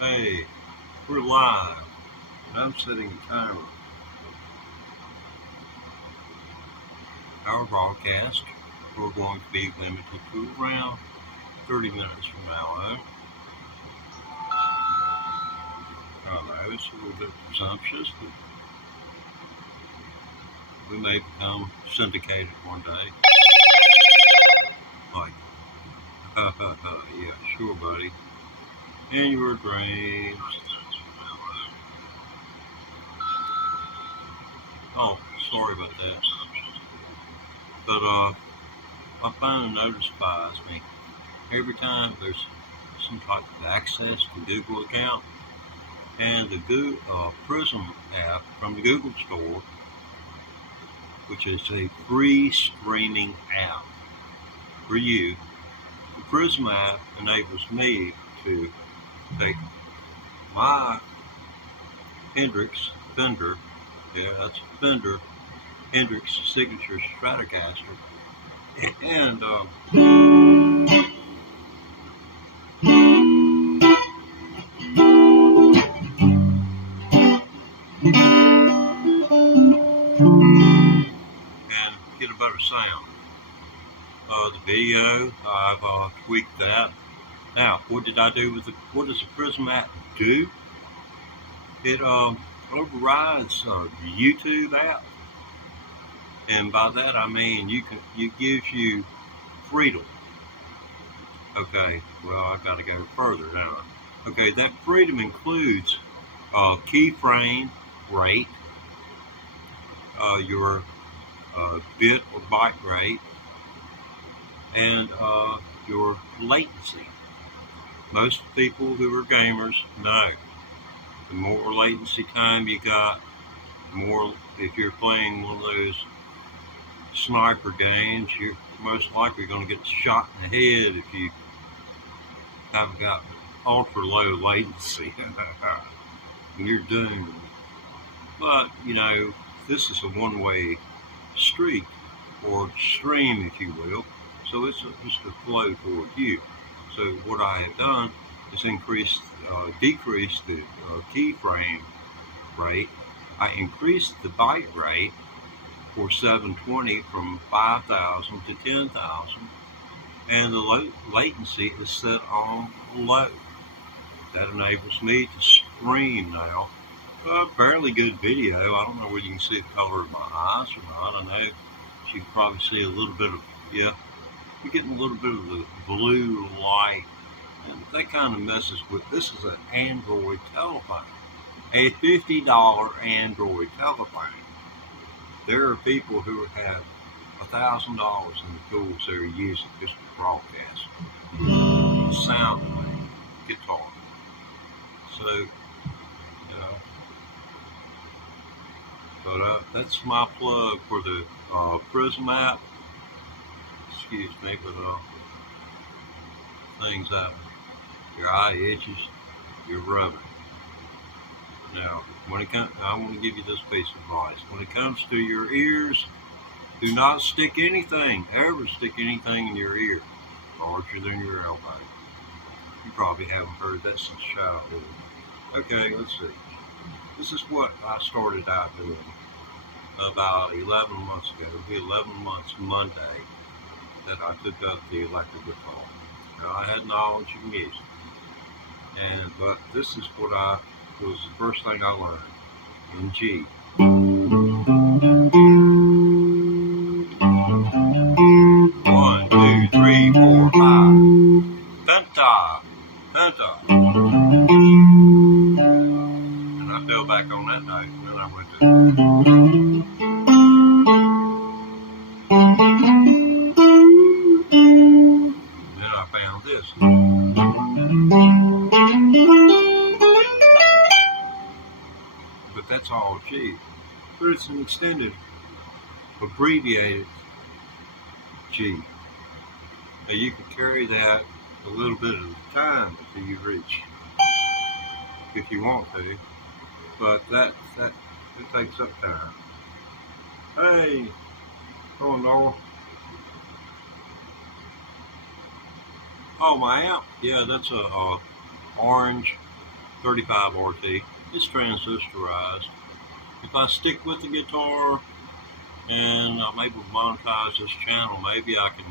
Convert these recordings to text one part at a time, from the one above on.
Hey, we're live, and I'm setting a timer. Our broadcast, we're going to be limited to around 30 minutes from now on. I know it's a little bit presumptuous, but we may become syndicated one day. Like, yeah, sure, buddy. In your dreams. Oh, sorry about that. But my phone notifies me every time there's some type of access to Google account, and the Prism app from the Google Store, which is a free streaming app for you. The Prism app enables me to take my HENDRIX FENDER, yeah, that's FENDER HENDRIX Signature Stratocaster, and get a better sound. The video, I've tweaked that. Now, what did I do with what does the Prism app do? It overrides the YouTube app, and by that I mean it gives you freedom. Okay, well, I've got to go further now. Okay, that freedom includes keyframe rate, your bit or byte rate, and your latency. Most people who are gamers know the more latency time you got, the more, if you're playing one of those sniper games, you're most likely going to get shot in the head if you haven't got ultra low latency. And you're doomed. But, you know, this is a one-way street, or stream, if you will, so it's just a flow toward you. So what I have done is decrease the keyframe rate. I increased the byte rate for 720 from 5,000 to 10,000, and the latency is set on low. That enables me to stream now a fairly good video. I don't know whether you can see the color of my eyes or not. I know you can probably see a little bit of, yeah, you're getting a little bit of the blue light, and that kind of messes with, this is an Android telephone, a $50 Android telephone. There are people who have $1,000 in the tools they're using just to broadcast sound wave, guitar. So, but that's my plug for the Prism app. Excuse me, but things happen. Your eye itches, you're rubbing. Now, when it comes, I want to give you this piece of advice. When it comes to your ears, do not stick anything, ever stick anything in your ear larger than your elbow. You probably haven't heard that since childhood. Okay, let's see. This is what I started out doing about 11 months ago. It'll be 11 months Monday that I took up the electric guitar. Now, I had knowledge of music, but this is what was the first thing I learned in G. 1, 2, 3, 4, 5. Penta. And I fell back on that note, and then I went to. Then I found this. But that's all G. But it's an extended, abbreviated G. Now you can carry that a little bit at a time until you reach, if you want to, but it takes up time. Hey, oh no. Oh, my amp. Yeah, that's a orange 35 RT. It's transistorized. If I stick with the guitar and I'm able to monetize this channel, maybe I can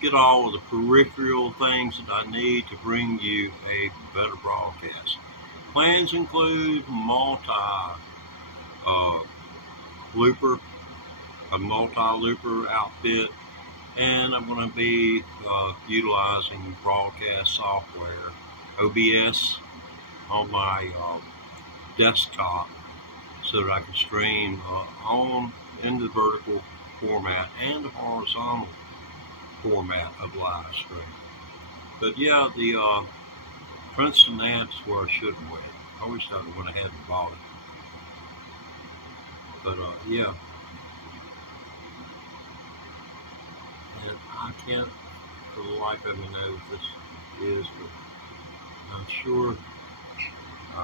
get all of the peripheral things that I need to bring you a better broadcast. Plans include looper, a multi-looper outfit, and I'm going to be utilizing broadcast software, OBS, on my desktop so that I can stream on in the vertical format and the horizontal format of live stream. But yeah, the Princeton amp is where I should have went. I wish I went ahead and bought it. But yeah. And I can't for the life of me know what this is, but I'm sure I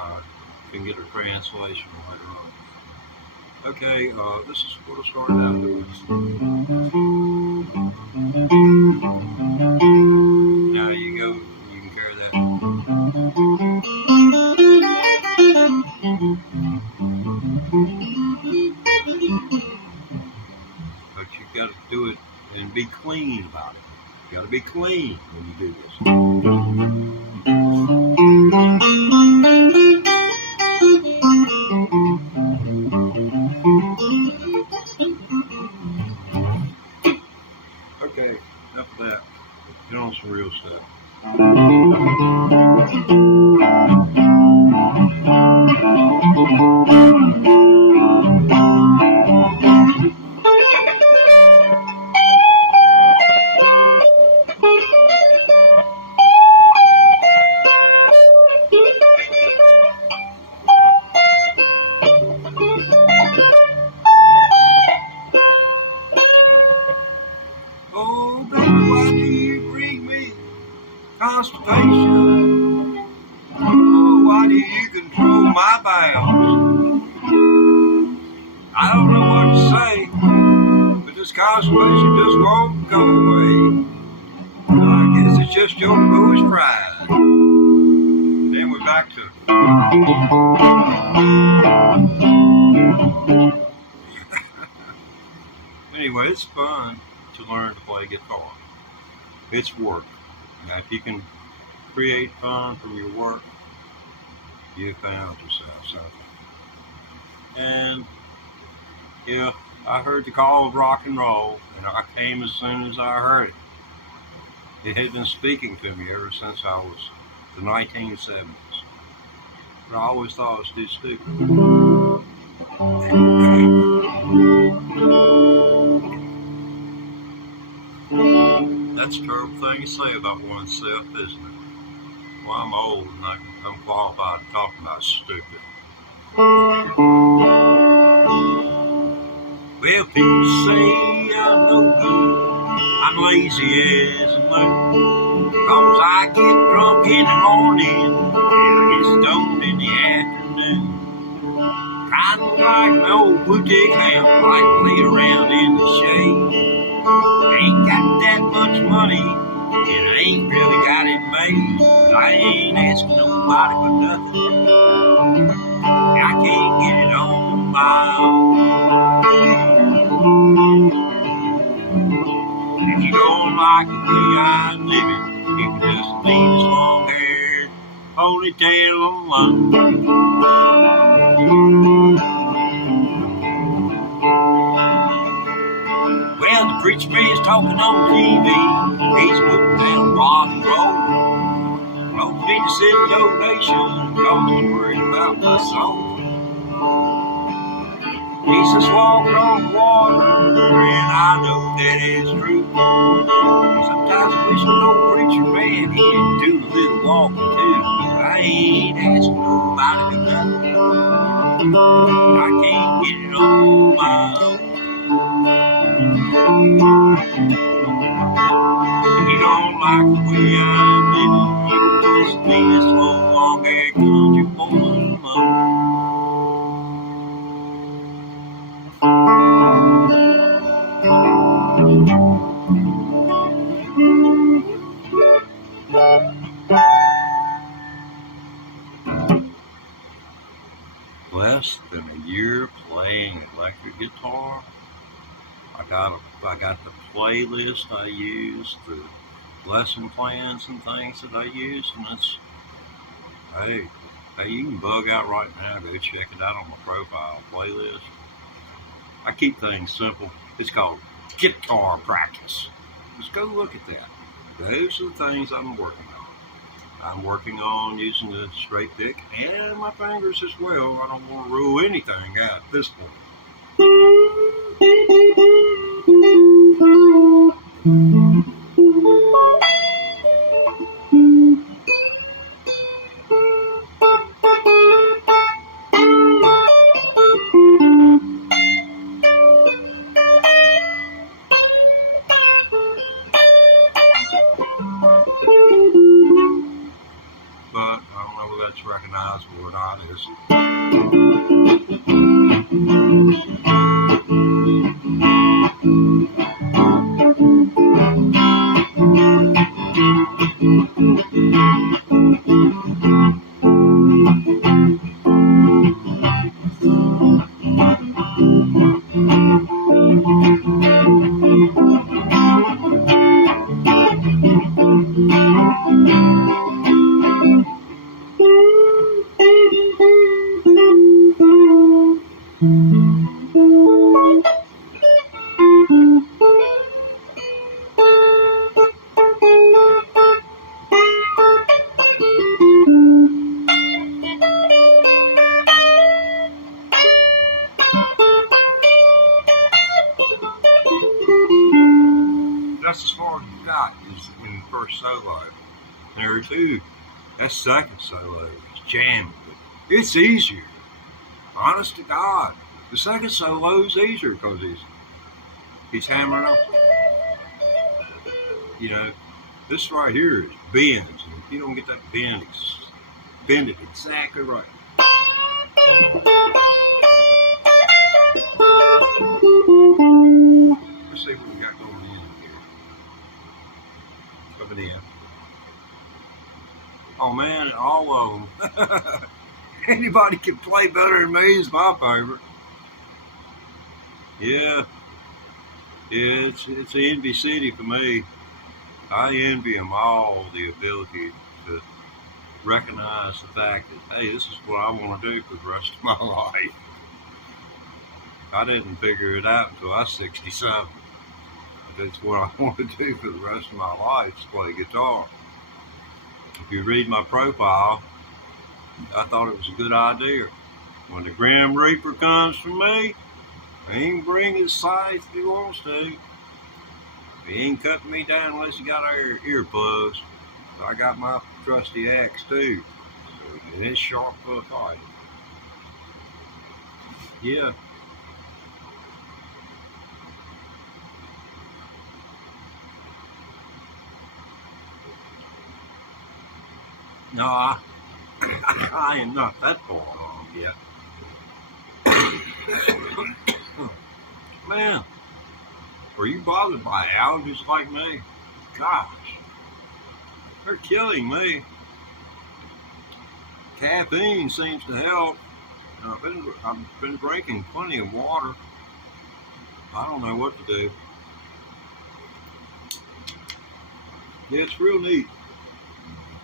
can get a translation later on. Okay, this is what I started out doing. Now you go, you can carry that. But you got to do it and be clean about it. You got to be clean when you do this. Okay, enough of that. Get on some real stuff. Oh, baby, why do you bring me constipation? Oh, why do you control my bowels? I don't know what to say, but this constipation just won't go away. I guess it's just your foolish pride. And then we're back to anyway, it's fun to learn to play guitar. It's work. Now, if you can create fun from your work, you found yourself something. And yeah, I heard the call of rock and roll, and I came as soon as I heard it. It had been speaking to me ever since I was the 1970s. But I always thought it was too stupid. That's a terrible thing to say about oneself, isn't it? Well, I'm old and I'm qualified to talk about stupid. Well, people say I'm no good, I'm lazy as a moon, 'cause I get drunk in the morning and I get stoned in the afternoon. Kinda like my old boutique lamp, like lay around in the shade. Ain't got that much money, and I ain't really got it made. But I ain't asking nobody for nothing. I can't get it on my own. If you don't like the way I'm living, you can just leave this long hair ponytail alone. Well, the preacher man's talking on TV. He's putting down rock and roll. Wants me to send donations, 'cause he's worried about my soul. Jesus walked on water, and I know that is true. Sometimes I wish an old preacher man he'd do a little walking too. I ain't asking nobody for nothing. I can't get it on my own. If you don't like the way I'm living, you can just leave this long hair country boy alone. less than a year playing electric guitar. I got the playlist I use, the lesson plans and things that I use, and it's, hey, you can bug out right now, go check it out on my profile playlist. I keep things simple. It's called guitar practice. Just go look at that. Those are the things I'm working on. I'm working on using the straight pick and my fingers as well. I don't want to rule anything out at this point. But I don't know if that's recognizable or not. That's as far as you got is in the first solo. There too. That second solo is jamming. It's easier. Honest to God. The second solo is easier because he's hammering up. You know, this right here is bends. And if you don't get that bend it exactly right. Let's see what we got going in here. Over there. Oh man, all of them. Anybody can play better than me is my favorite. Yeah, it's an envy city for me. I envy them all the ability to recognize the fact that, hey, this is what I want to do for the rest of my life. I didn't figure it out until I was 67. But that's what I want to do for the rest of my life, is play guitar. If you read my profile, I thought it was a good idea. When the Grim Reaper comes for me, he can bring his scythe if he wants to. He ain't cutting me down unless he got earplugs. I got my trusty axe too. So it's sharp for a fight. Yeah. No, I am not that far along yet. Man, were you bothered by allergies like me? Gosh, they're killing me. Caffeine seems to help. I've been drinking plenty of water. I don't know what to do. Yeah, it's real neat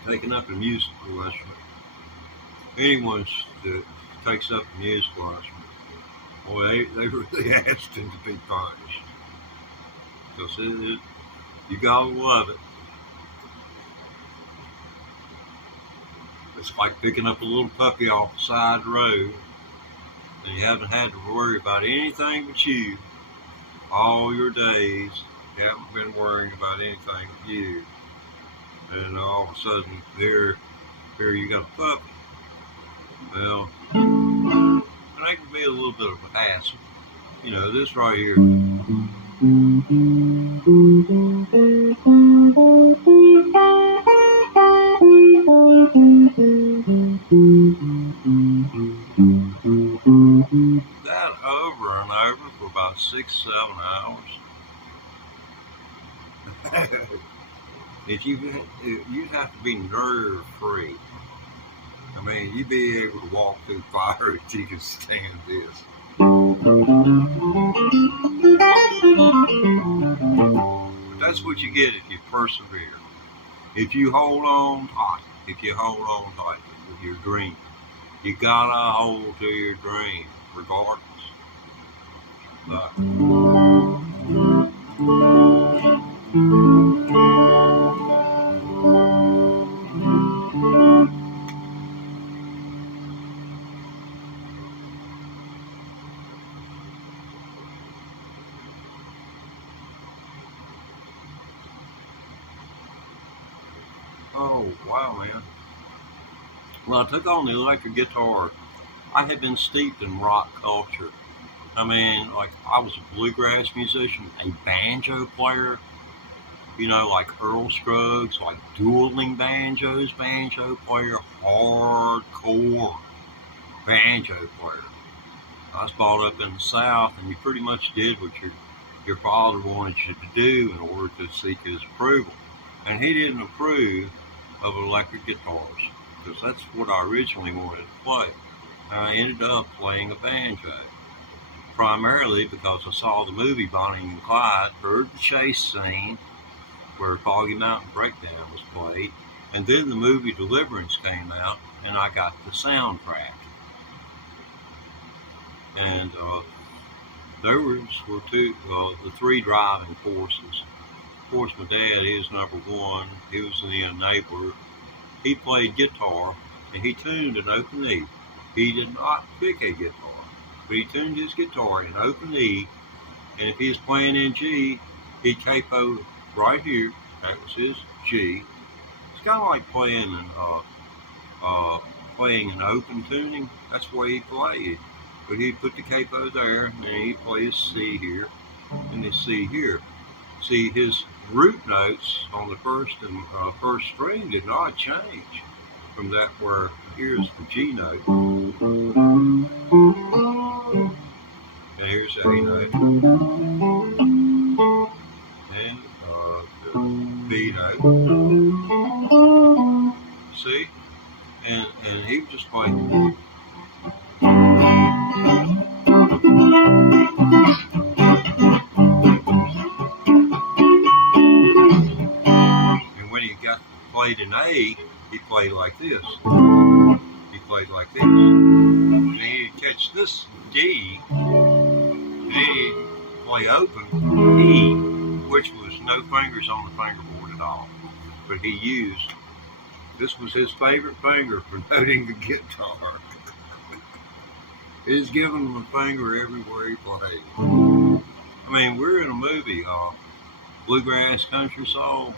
taking up a musical instrument. Anyone that takes up a musical instrument, boy, they really asked him to be punished. Because you gotta love it. It's like picking up a little puppy off the side of the road, and you haven't had to worry about anything but you all your days. You haven't been worrying about anything but you. And all of a sudden, here you got a puppy. Well, that can be a little bit of a hassle. You know, this right here. That over and over for about 6-7 hours. You'd have to be nerve free. I mean, you'd be able to walk through fire if you can stand this. But that's what you get if you persevere. If you hold on tight, with your dream, you gotta hold to your dream regardless. But oh wow, man. Well, I took on the electric guitar. I had been steeped in rock culture. I mean, like, I was a bluegrass musician, a banjo player, like Earl Scruggs, like dueling banjo player, hardcore banjo player. I was brought up in the South, and you pretty much did what your father wanted you to do in order to seek his approval. And he didn't approve of electric guitars, because that's what I originally wanted to play. And I ended up playing a banjo, primarily because I saw the movie Bonnie and Clyde, heard the chase scene where Foggy Mountain Breakdown was played, and then the movie Deliverance came out, and I got the soundtrack. And there were the three driving forces. Of course, my dad, he was number one. He was the enabler. He played guitar, and he tuned an open E. He did not pick a guitar, but he tuned his guitar in open E, and if he was playing in G, he'd capo right here. That was his G. It's kind of like playing an open tuning. That's the way he played. But he'd put the capo there, and he'd play his C here, and his C here. See, his root notes on the first string did not change from that where here's the G note, and here's the A note, and the B note. See, and he was just playing. Played an A, he played like this. And he'd catch this D, and he'd play open E, which was no fingers on the fingerboard at all. But this was his favorite finger for noting the guitar. He's giving him a finger everywhere he played. I mean, we're in a movie, Bluegrass Country Soul,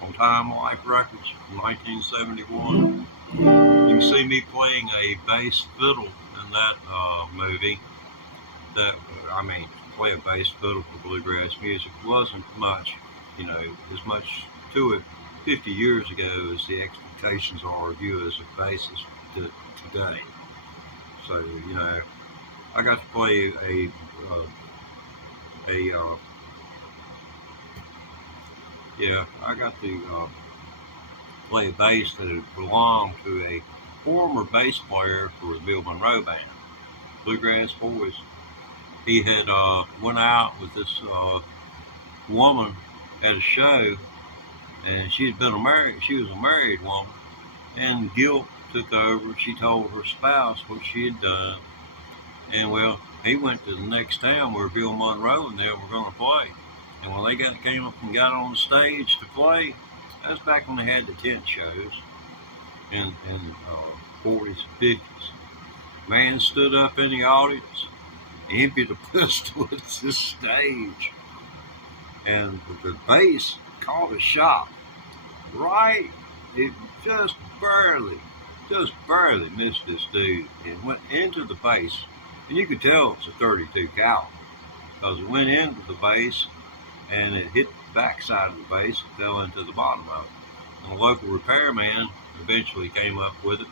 on Time Life Records from 1971. You can see me playing a bass fiddle in that movie. Play a bass fiddle for bluegrass music wasn't much, as much to it 50 years ago as the expectations are of you as a bassist today. So, I got to play I got to play a bass that had belonged to a former bass player for the Bill Monroe Band, Bluegrass Boys. He had went out with this woman at a show, and she was a married woman, and guilt took over. She told her spouse what she had done, and well, he went to the next town where Bill Monroe and them were going to play. And when they came up and got on the stage to play, that was back when they had the tent shows in 40s and 50s. Man stood up in the audience, emptied a pistol at the stage, and the bass caught a shot. Right, it just barely missed this dude and went into the bass. And you could tell it's a 32 caliber because it went into the bass, and it hit the backside of the bass and fell into the bottom of it. And the local repairman eventually came up with it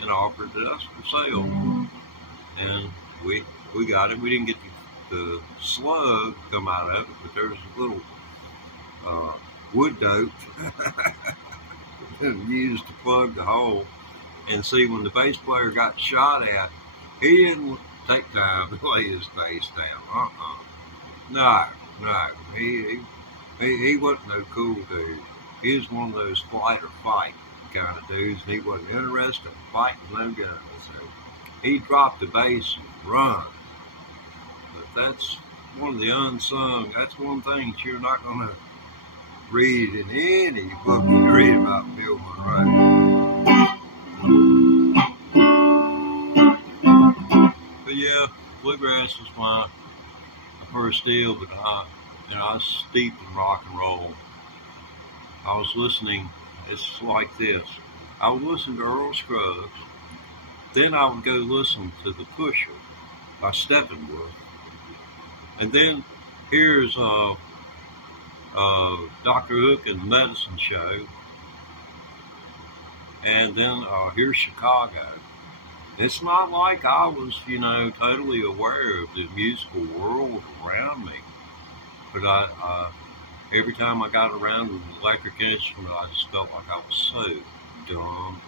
and offered it us for sale. And we got it. We didn't get the slug to come out of it, but there was a little wood dope used to plug the hole. And see, when the bass player got shot at, he didn't take time to lay his bass down. No, no. He wasn't no cool dude. He was one of those flight or fight kind of dudes, and he wasn't interested in fighting no guns. So he dropped the bass and run. But that's one of the unsung. That's one thing that you're not going to read in any book you read about Bill Monroe. But yeah, bluegrass was my first deal, but I was steeped in rock and roll. I was listening, it's like this. I would listen to Earl Scruggs, then I would go listen to The Pusher by Steppenwolf, and then here's Dr. Hook and the Medicine Show, and then here's Chicago. It's not like I was, totally aware of the musical world around me, but I every time I got around with an electric instrument, I just felt like I was so dumb.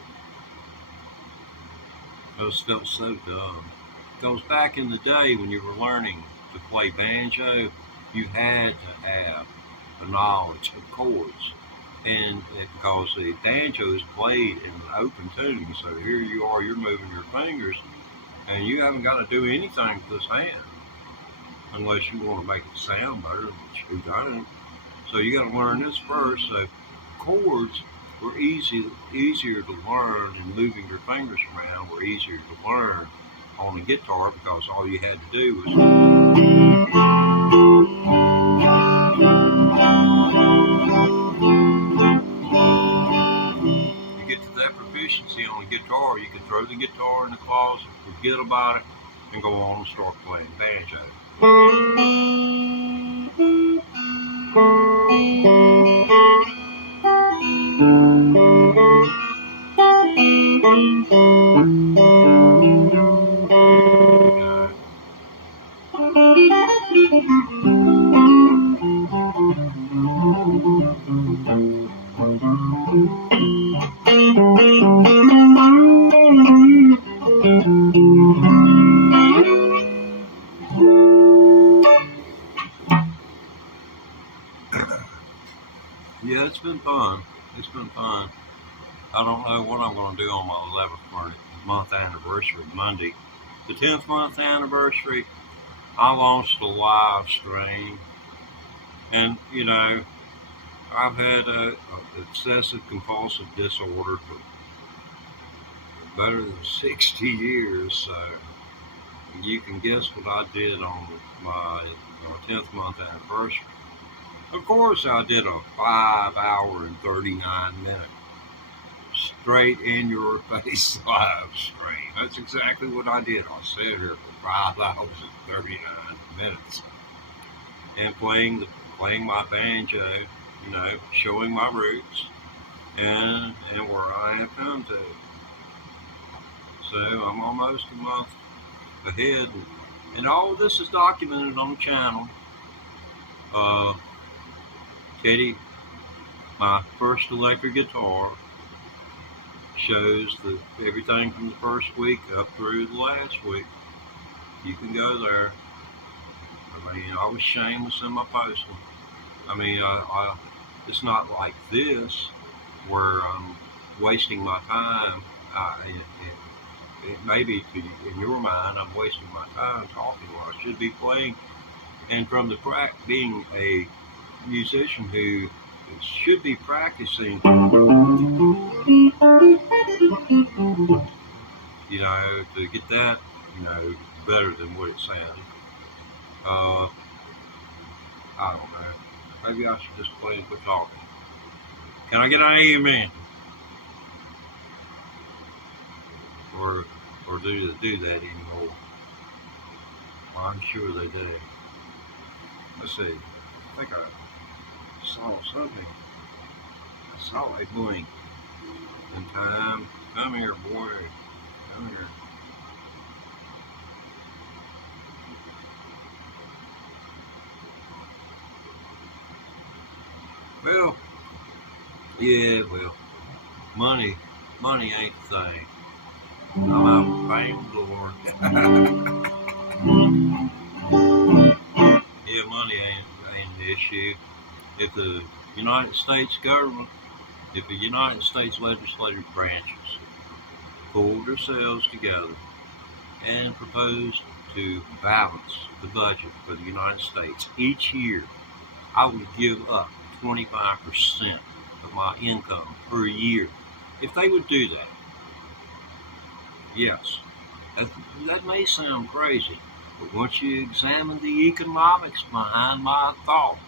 I just felt so dumb. Because back in the day when you were learning to play banjo, you had to have the knowledge of chords. And because the banjo is played in an open tuning, so here you are, you're moving your fingers, and you haven't got to do anything with this hand, unless you want to make it sound better, which you don't. So you got to learn this first. So chords were easier to learn, and moving your fingers around were easier to learn on the guitar, because all you had to do was you get to that proficiency on the guitar, you can throw the guitar in the closet, forget about it, and go on and start playing banjo. Yeah, it's been fun. It's been fun. I don't know what I'm going to do on my 11th month anniversary Monday. The 10th month anniversary, I launched a live stream. And, I've had a obsessive compulsive disorder for better than 60 years. So you can guess what I did on my 10th month anniversary. Of course, I did a 5 hour and 39 minute straight in your face live stream. That's exactly what I did. I sat here for 5 hours and 39 minutes and playing my banjo, showing my roots and where I have come to. So I'm almost a month ahead, and all of this is documented on the channel. Teddy, my first electric guitar, shows everything from the first week up through the last week. You can go there. I mean, I was shameless in my posting. I mean, it's not like this where I'm wasting my time. It may be in your mind I'm wasting my time talking while I should be playing. And from the being a musician who should be practicing, to get that, better than what it sounded. I don't know. Maybe I should just play and quit talking. Can I get an amen? Or do they do that anymore? Well, I'm sure they do. Let's see. I think I saw something. I saw a blink in time. Come here, boy. Come here. Well, money ain't the thing. I'm out paying the Lord. Yeah, money ain't an issue. If the United States government, if the United States legislative branches pulled themselves together and proposed to balance the budget for the United States each year, I would give up 25% of my income per year. If they would do that, yes, that may sound crazy, but once you examine the economics behind my thought,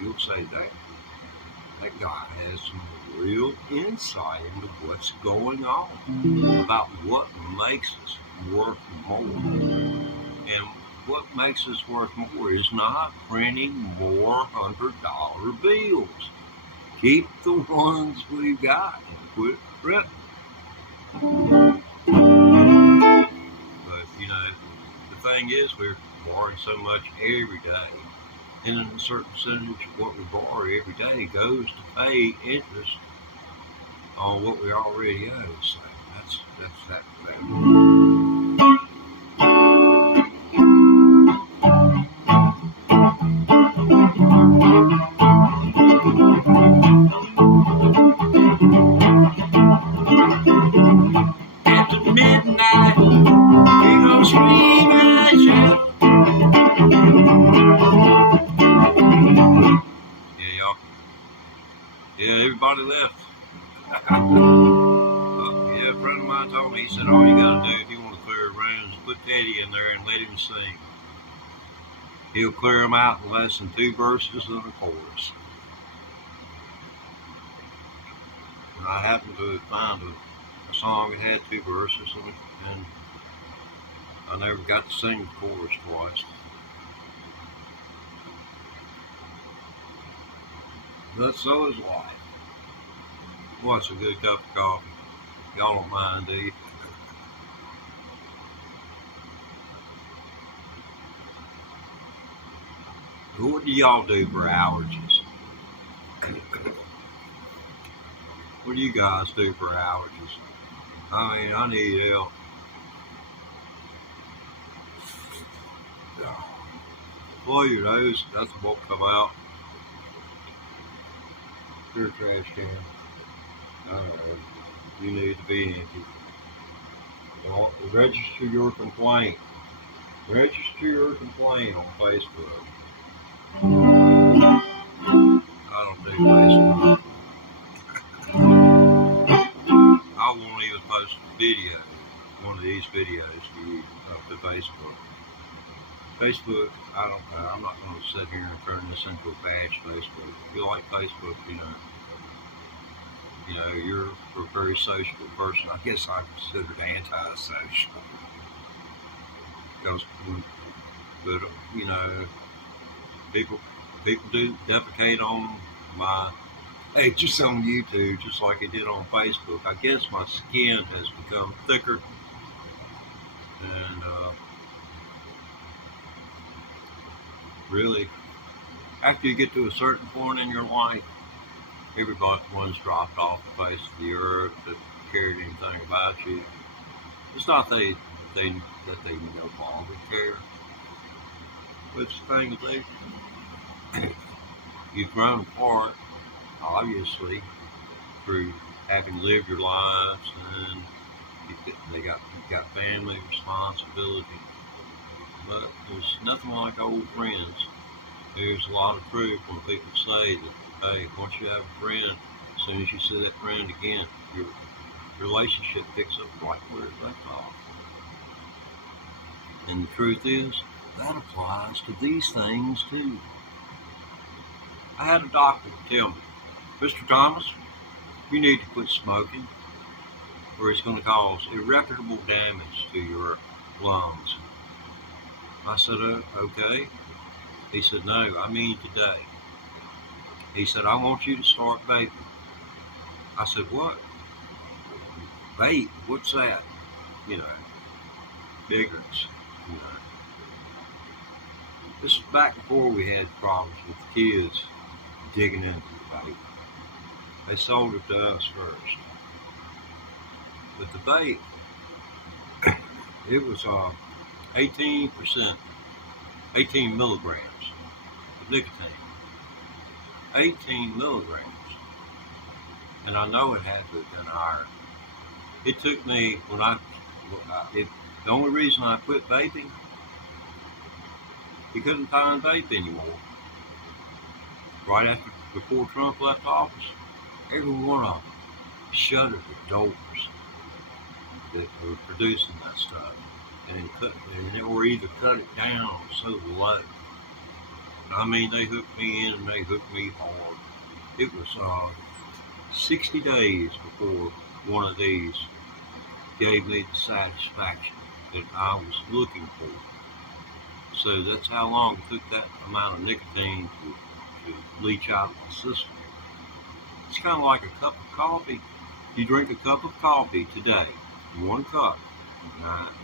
you'll say that guy has some real insight into what's going on, about what makes us worth more. And what makes us worth more is not printing more $100 bills. Keep the ones we got and quit printing. But, the thing is, we're borrowing so much every day. And a certain percentage of what we borrow every day goes to pay interest on what we already owe. So that's that. After midnight, we gon' scream and shout. Yeah, y'all. Yeah, everybody left. Yeah, a friend of mine told me, he said, all you gotta do if you want to clear rooms, put Teddy in there and let him sing. He'll clear them out in less than 2 verses and a chorus. And I happened to find a song that had 2 verses and I never got to sing the chorus twice. But so is life. What's a good cup of coffee? Y'all don't mind, do you? What do y'all do for allergies? What do you guys do for allergies? I mean, I need help. Blow your nose, that's what will come out. Your trash can. You need to be empty. Well, register your complaint. Register your complaint on Facebook. I don't do Facebook. I won't even post a video, one of these videos to Facebook. Facebook, I don't know. I'm not going to sit here and turn this into a bash Facebook. If you like Facebook, you're a very sociable person. I guess I'm considered anti-social. But people do defecate on my pages on YouTube just like they did on Facebook. I guess my skin has become thicker, and really, after you get to a certain point in your life, everyone's dropped off the face of the earth that cared anything about you. It's not that they no longer care. But it's the thing that you've grown apart, obviously, through having lived your lives, and you've got family responsibility. But there's nothing like old friends. There's a lot of proof when people say that, hey, once you have a friend, as soon as you see that friend again, your relationship picks up right where it left off. And the truth is, that applies to these things too. I had a doctor tell me, Mr. Thomas, you need to quit smoking, or it's going to cause irreparable damage to your lungs. I said, okay. He said, no, I mean today. He said, I want you to start vaping. I said, what? Vape? What's that? Ignorance. This is back before we had problems with the kids digging into the vape. They sold it to us first. But the vape It was 18%, 18 milligrams of nicotine. 18 milligrams. And I know it had to have been higher. It took me, the only reason I quit vaping, you couldn't find vape anymore. Right before Trump left office, every one of them shuttered the doors that were producing that stuff, or either cut it down so low. I mean, they hooked me in and they hooked me hard. It was 60 days before one of these gave me the satisfaction that I was looking for. So that's how long it took that amount of nicotine to leach out of my system. It's kind of like a cup of coffee. You drink a cup of coffee today, 1 cup,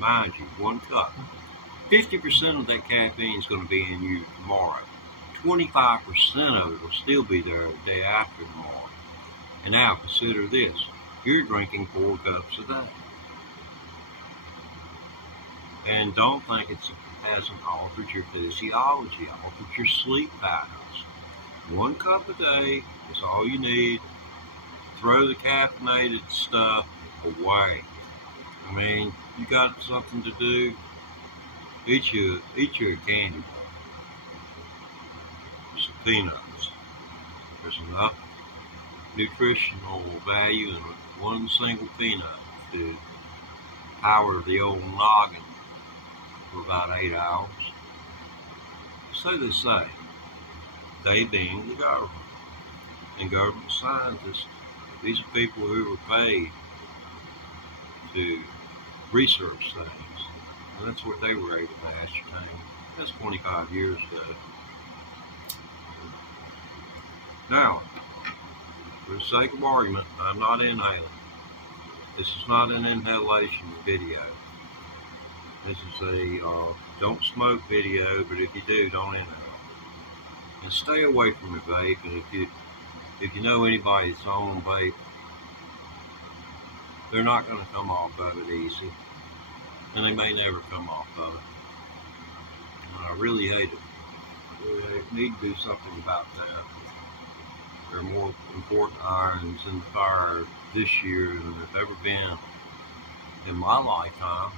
mind you, 1 cup. 50% of that caffeine is going to be in you tomorrow. 25% of it will still be there the day after tomorrow. And now consider this, you're drinking 4 cups a day. And don't think it hasn't altered your physiology, altered your sleep patterns. 1 cup a day is all you need. Throw the caffeinated stuff away. I mean, you got something to do, eat you a candy bar. Some peanuts. There's enough nutritional value in 1 single peanut to power the old noggin for about 8 hours. So they say, they being the government and government scientists. These are people who were paid to research things, and that's what they were able to ascertain. That's 25 years ago. Now, for the sake of argument, I'm not inhaling. This is not an inhalation video. This is a don't smoke video, but if you do, don't inhale. And stay away from the vape, and if you know anybody that's on vape, they're not going to come off of it easy, and they may never come off of it. And I really hate it. We need to do something about that. There are more important irons in the fire this year than there have ever been in my lifetime.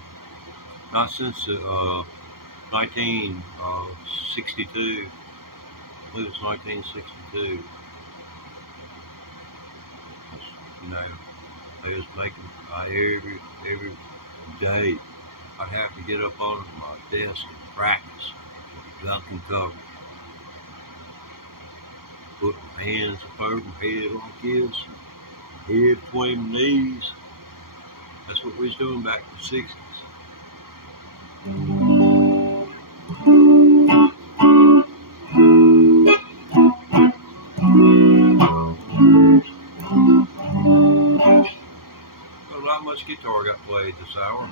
Not since 1962. I believe it's 1962. You know, they was making every day. I'd have to get up on my desk and practice ducking cover. Put my hands up over my head like this, head between my knees. That's what we was doing back in the 60s. Well, not much guitar got played this hour.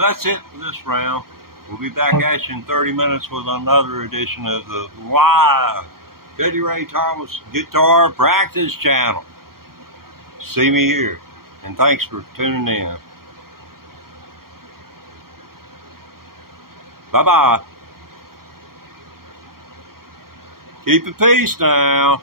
That's it for this round. We'll be back at you in 30 minutes with another edition of the live Eddie Ray Thomas Guitar Practice Channel. See me here, and thanks for tuning in. Bye-bye. Keep the peace now.